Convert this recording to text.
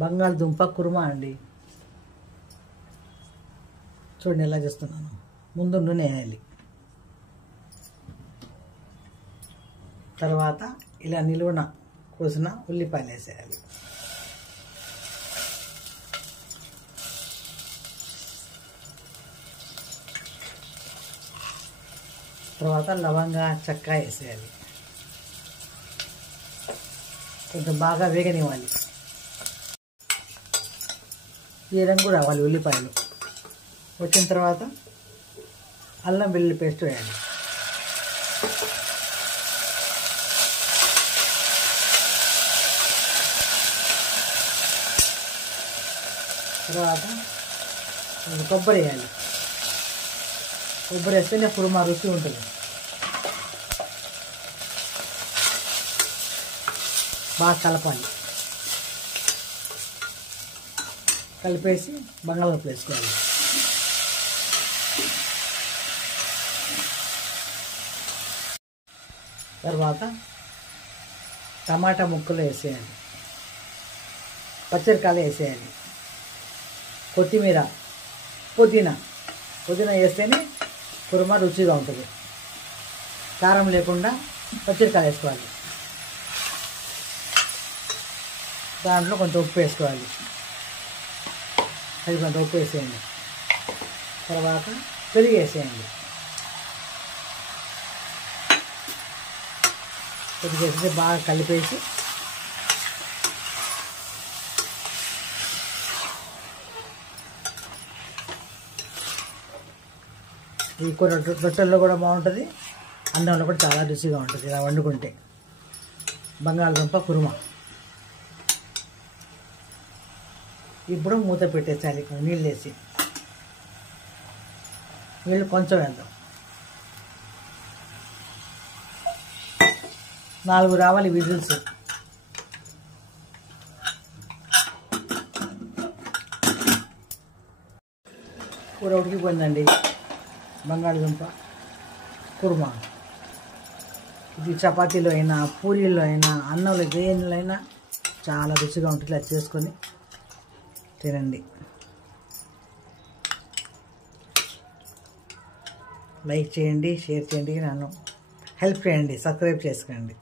బంగాళదుంప కుర్మా అండి. చూడండి ఎలా చేస్తున్నాను. ముందు నూనె వేయాలి, తర్వాత ఇలా నిలువున కోసిన ఉల్లిపాయలు వేసేయాలి, తర్వాత లవంగా చెక్క వేసేయాలి, కొంచెం బాగా వేగనివ్వాలి, ఈ రంగు రావాలి ఉల్లిపాయలు. వచ్చిన తర్వాత అల్లం వెల్లుల్లి పేస్ట్ వేయాలి, తర్వాత కొబ్బరి వేయాలి. కొబ్బరి వేస్తేనే కుర్మా రుచి ఉంటుంది. బాగా కలపాలి, కలిపేసి బంగాళదుంపలు వేసుకోవాలి. తర్వాత టమాటా ముక్కలు వేసేయాలి, పచ్చరికాయలు వేసేయాలి, కొత్తిమీర, పుదీనా వేస్తేనే కుర్మా రుచిగా ఉంటుంది. కారం లేకుండా పచ్చరికాయలు వేసుకోవాలి, దాంట్లో కొంచెం ఉప్పు వేసుకోవాలి, అది కొంచెం ఉప్పు వేసేయండి. తర్వాత పెరుగు వేసేయండి, పెరుగు వేసి బాగా కలిపేసి ఈ కూర రొట్టెల్లో కూడా బాగుంటుంది, అన్నంలో కూడా చాలా రుచిగా ఉంటుంది ఇలా వండుకుంటే. బంగాళదుంప కుర్మా. ఇప్పుడు మూత పెట్టేసాలి, నీళ్ళు వేసి. నీళ్ళు కొంచెం వేద్దాం, 4 రావాలి విజిల్స్. కూర ఉడికిపోయిందండి. బంగాళదుంప కుర్మా ఇది చపాతీలో అయినా, పూరీలో అయినా, అన్నంలో దేనిలో అయినా చాలా రుచిగా ఉంటుంది. అది చేసుకొని తినండి. లైక్ చేయండి, షేర్ చేయండి, నన్ను హెల్ప్ చేయండి, సబ్స్క్రైబ్ చేసుకోండి.